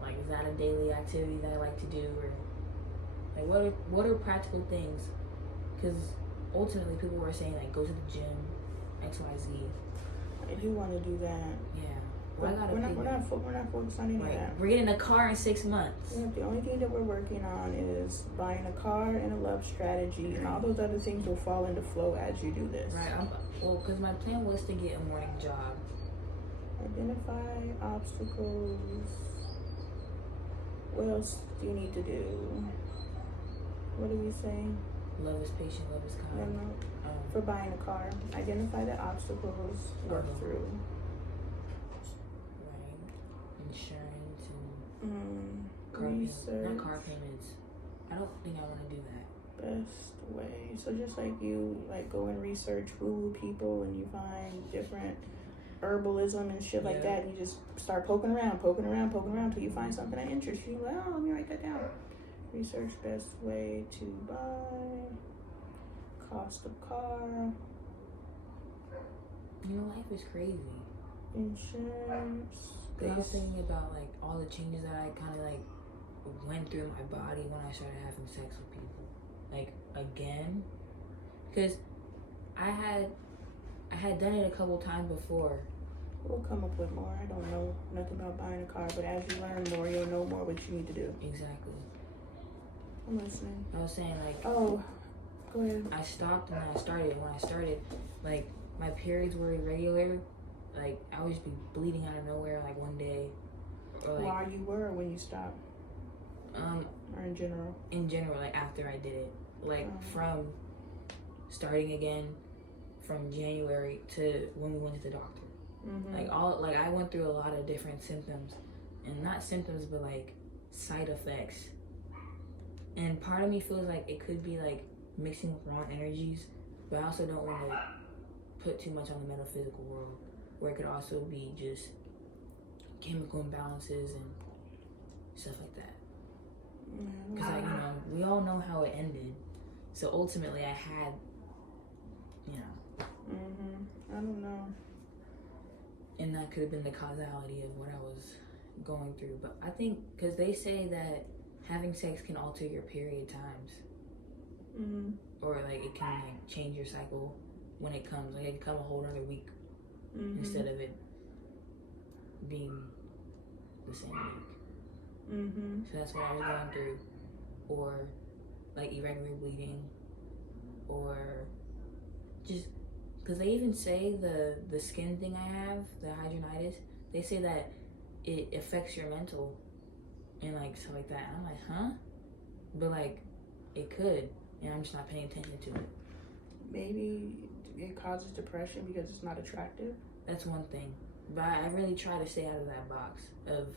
Like, is that a daily activity that I like to do, or like what are practical things? Because ultimately, people were saying like go to the gym, X, Y, Z. I do want to do that. Yeah. We're not focused on any of that. We're getting a car in 6 months. Yeah, the only thing that we're working on is buying a car and a love strategy, and all those other things will fall into flow as you do this. Right. Because my plan was to get a morning job. Identify obstacles. What else do you need to do? What are we saying? Love is patient, love is kind. No. For buying a car, identify the obstacles, work through. Insurance and not car payments. I don't think I want to do that. Best way. So just like you like go and research woo people and you find different herbalism and shit like that, and you just start poking around till you find something that interests you. Well, let me write that down. Research best way to buy, cost of car. You know, life is crazy. Insurance. I was thinking about like all the changes that I kind of like went through my body when I started having sex with people, like again, because I had done it a couple times before. We'll come up with more. I don't know nothing about buying a car, but as you learn more, you'll know more what you need to do. Exactly. I'm listening. I was saying, like, oh, go ahead. I stopped and then I started. When I started, like, my periods were irregular. Like, I would just be bleeding out of nowhere, like, one day. Or, like, Why you were when you stopped? Or in general? In general, like, after I did it. Like, from starting again from January to when we went to the doctor. Mm-hmm. Like, I went through a lot of different symptoms. And not symptoms, but, like, side effects. And part of me feels like it could be, like, mixing with wrong energies. But I also don't want to put too much on the metaphysical world, where it could also be just chemical imbalances and stuff like that. Because, like, you know, we all know how it ended. So ultimately, I had, you know. I don't know. And that could have been the causality of what I was going through. But I think, because they say that having sex can alter your period times. Or, like, it can, like, change your cycle when it comes. Like, it can come a whole other week instead of it being the same week. So that's what I was going through. Or, like, irregular bleeding. Or just, because they even say the skin thing I have, the hydronitis, they say that it affects your mental and, like, stuff like that. And I'm like, huh? But, like, it could. And I'm just not paying attention to it. Maybe it causes depression because it's not attractive. That's one thing. But I really try to stay out of that box of...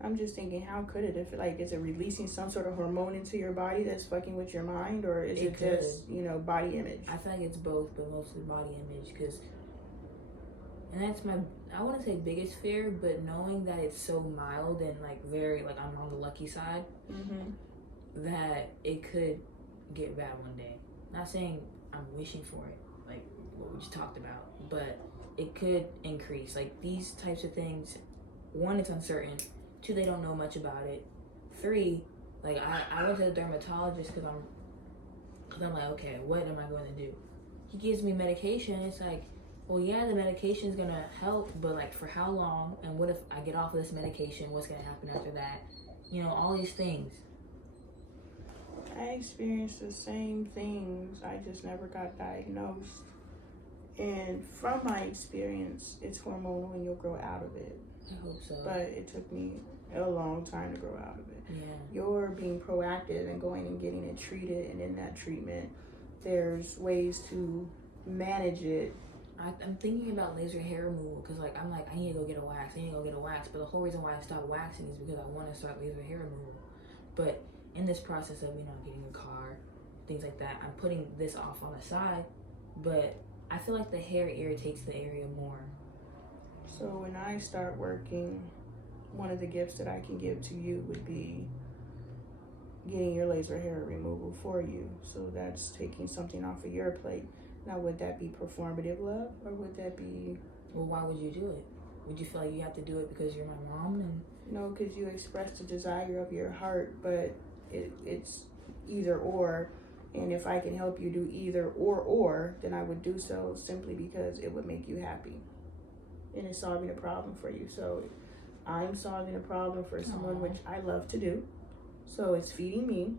I'm just thinking, how could it? If, like, is it releasing some sort of hormone into your body that's fucking with your mind? Or is it just, you know, body image? I feel like it's both, but mostly body image. Because... And that's my... I wouldn't say biggest fear, but knowing that it's so mild and, like, very... Like, I'm on the lucky side. That it could get bad one day. Not saying I'm wishing for it, like what we just talked about, but it could increase. Like, these types of things, 1, it's uncertain. 2, they don't know much about it. 3, like, I went to the dermatologist because I'm like, okay, what am I going to do? He gives me medication. It's like, well, yeah, the medication's gonna help, but, like, for how long? And what if I get off of this medication? What's gonna happen after that? You know, all these things. I experienced the same things. I just never got diagnosed. And from my experience, it's hormonal and you'll grow out of it. I hope so. But it took me a long time to grow out of it. Yeah. You're being proactive and going and getting it treated, and in that treatment, there's ways to manage it. I'm thinking about laser hair removal because, like, I'm like, I need to go get a wax. But the whole reason why I stopped waxing is because I want to start laser hair removal. But in this process of, you know, getting a car, things like that, I'm putting this off on the side, but I feel like the hair irritates the area more. So when I start working, one of the gifts that I can give to you would be getting your laser hair removal for you. So that's taking something off of your plate. Now, would that be performative love, or would that be... Well, why would you do it? Would you feel like you have to do it because you're my mom? And no, because you express the desire of your heart, but it's either or, and if I can help you do either or, then I would do so simply because it would make you happy, and it's solving a problem for you. So I'm solving a problem for someone, which I love to do, so it's feeding me.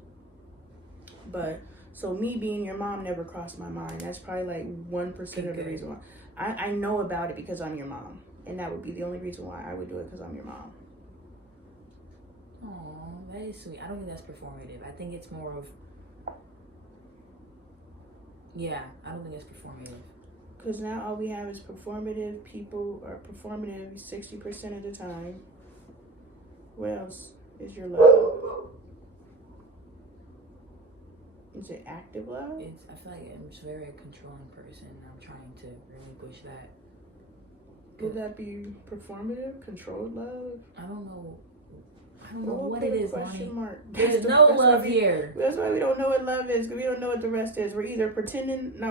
But so me being your mom never crossed my mind. That's probably like 1% of the reason why. I know about it because I'm your mom, and that would be the only reason why I would do it, because I'm your mom. Oh, that is sweet. I don't think that's performative. I think it's more of... Yeah, I don't think it's performative. Because now all we have is performative. People are performative 60% of the time. What else is your love? Is it active love? I feel like I'm just a very controlling person, and I'm trying to relinquish that. Would that be performative, controlled love? I don't know what it is, question mark. There's no love here. That's why we don't know what love is, because we don't know what the rest is. We're either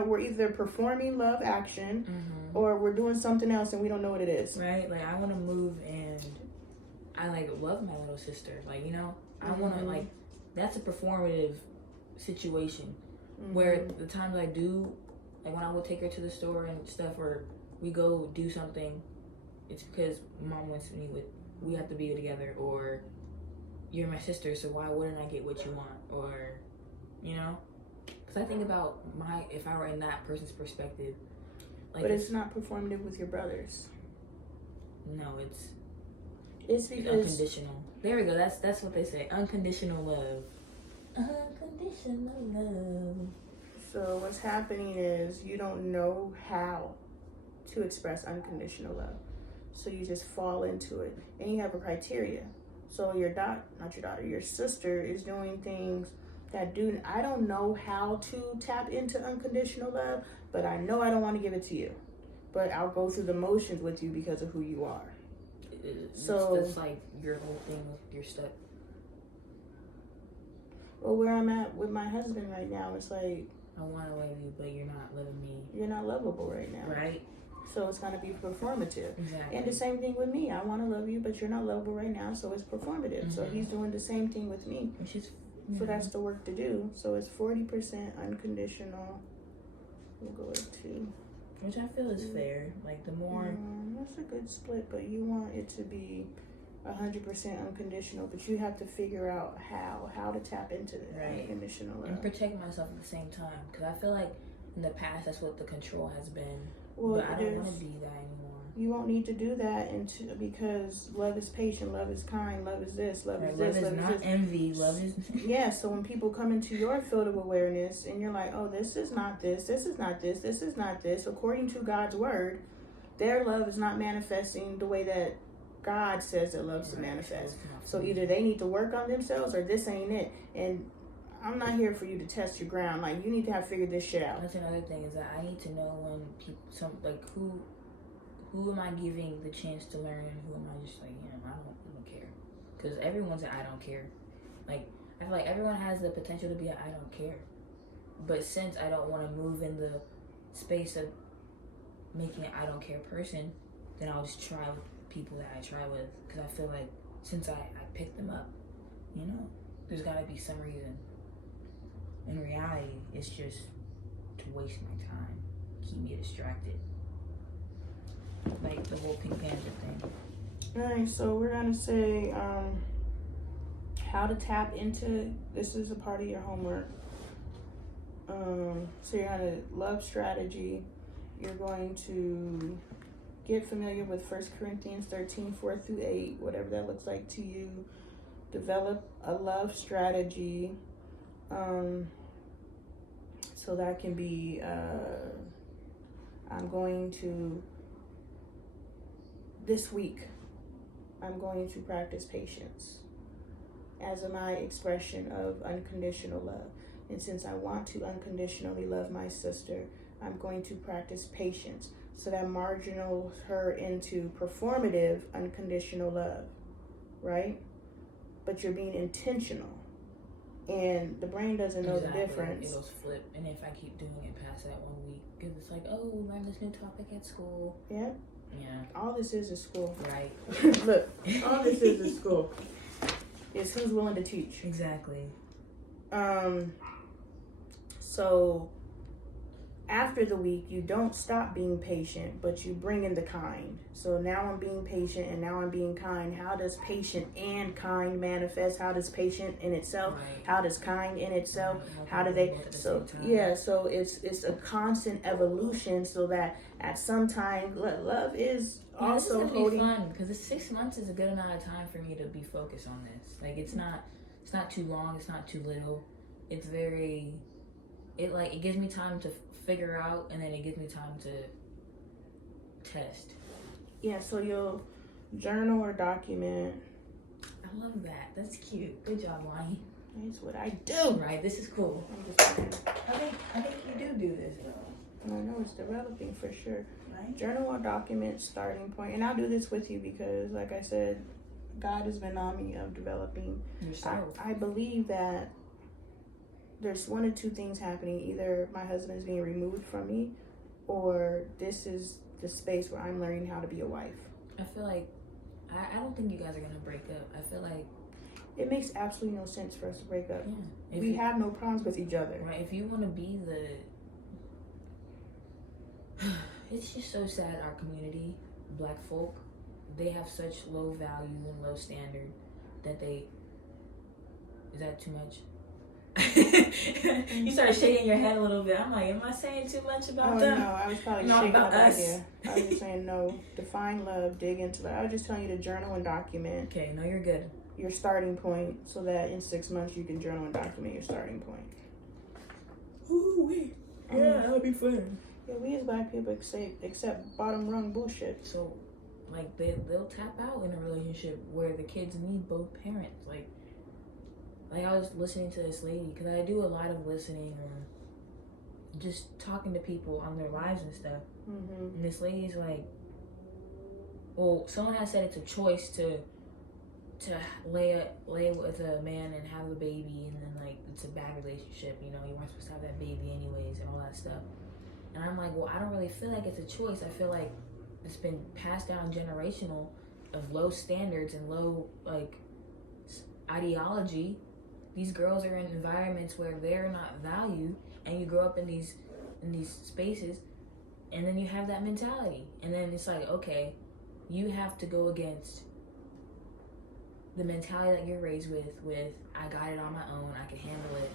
we're either performing love action, or we're doing something else and we don't know what it is. Right? Like, I want to move, and I, like, love my little sister. Like, you know, I want to, like, that's a performative situation. Where the times I do, like when I would take her to the store and stuff, or we go do something, it's because mom wants me we have to be together, or you're my sister, so why wouldn't I get what you want, or, you know? Because I think about if I were in that person's perspective. Like, but it's not performative with your brothers. No, it's because unconditional. There we go. That's what they say. Unconditional love. Unconditional love. So what's happening is you don't know how to express unconditional love. So you just fall into it. And you have a criteria. So your sister is doing things that I don't know how to tap into unconditional love, but I know I don't want to give it to you. But I'll go through the motions with you because of who you are. So that's like your whole thing with your step. Well, where I'm at with my husband right now, it's like, I want to love you, but you're not loving me. You're not lovable right now. Right. So it's going to be performative. Exactly. And the same thing with me. I want to love you, but you're not lovable right now, so it's performative. So he's doing the same thing with me. So that's the work to do. So it's 40% unconditional. We'll go with 2. Which I feel is fair. Like, the more... that's a good split, but you want it to be 100% unconditional, but you have to figure out how to tap into the unconditional love. And protect myself at the same time. Because I feel like in the past, that's what the control has been. Well, but I don't want to be that anymore. You won't need to do that because love is patient, love is kind, love is this, love is this, love is not envy, love is... Yeah, so when people come into your field of awareness and you're like, oh, this is not this, this is not this, this is not this, according to God's word, their love is not manifesting the way that God says that love to manifest. So either they need to work on themselves or this ain't it. And I'm not here for you to test your ground. Like, you need to have figured this shit out. That's another thing, is that I need to know when people, who am I giving the chance to learn, and who am I just like, I don't care. Because everyone's an I don't care. Like, I feel like everyone has the potential to be an I don't care. But since I don't want to move in the space of making an I don't care person, then I'll just try with people that I try with. Because I feel like since I picked them up, there's got to be some reason. In reality, it's just to waste my time, keep me distracted. Like the whole Pink Panther thing. Alright, so we're going to say how to tap into, this is a part of your homework. So you're going to love strategy. You're going to get familiar with 1 Corinthians 13, 4-8, whatever that looks like to you. Develop a love strategy. So that can be, this week, I'm going to practice patience as my expression of unconditional love. And since I want to unconditionally love my sister, I'm going to practice patience. So that marginals her into performative unconditional love, right? But you're being intentional. And the brain doesn't know the difference. It'll flip. And if I keep doing it past that 1 week, because it's like, oh, we learned this new topic at school. Yeah. Yeah. All this is school. Right. Look, all this is school. It's who's willing to teach. Exactly. So after the week, you don't stop being patient, but you bring in the kind. So now I'm being patient and now I'm being kind. How does patient and kind manifest? How does patient in itself? Right. How does kind in itself? How do they? So yeah, so it's a constant evolution. So that at some time, love is also this is gonna be fun because 6 months is a good amount of time for me to be focused on this. Like it's not too long. It's not too little. It's very. It gives me time to figure out, and then it gives me time to test. Yeah, so you'll journal or document. I love that. That's cute. Good job, Lonnie. That's what I do. Right, this is cool. I think you do this though. I know it's developing for sure. Right. Journal or document starting point, and I'll do this with you because, like I said, God has been on me of developing yourself. I believe that there's one or two things happening. Either my husband is being removed from me, or this is the space where I'm learning how to be a wife. I feel like I don't think you guys are gonna break up. I feel like It makes absolutely no sense for us to break up. Yeah. We have no problems with each other. Right. If you want to be it's just so sad. Our community, Black folk, they have such low value and low standard that they. Is that too much? You started shaking your head a little bit. I'm like, am I saying too much about them? No, I was probably No, shaking about up us. idea. I was just saying no. Define love, dig into it. I was just telling you to journal and document. Okay, no, you're good. Your starting point, so that in 6 months you can journal and document your starting point. Ooh, wait. Yeah, that would be fun. Yeah, we as Black people accept bottom rung bullshit. So, like, they'll tap out in a relationship where the kids need both parents. Like I was listening to this lady, because I do a lot of listening or just talking to people on their lives and stuff. Mm-hmm. And this lady's like, well, someone has said it's a choice to lay with a man and have a baby, and then, like, it's a bad relationship, you know, you weren't supposed to have that baby anyways and all that stuff. And I'm like, well, I don't really feel like it's a choice. I feel like it's been passed down generational of low standards and low, like, ideology. These girls are in environments where they're not valued, and you grow up in these spaces, and then you have that mentality, and then it's like, okay, you have to go against the mentality that you're raised with I got it on my own, I can handle it,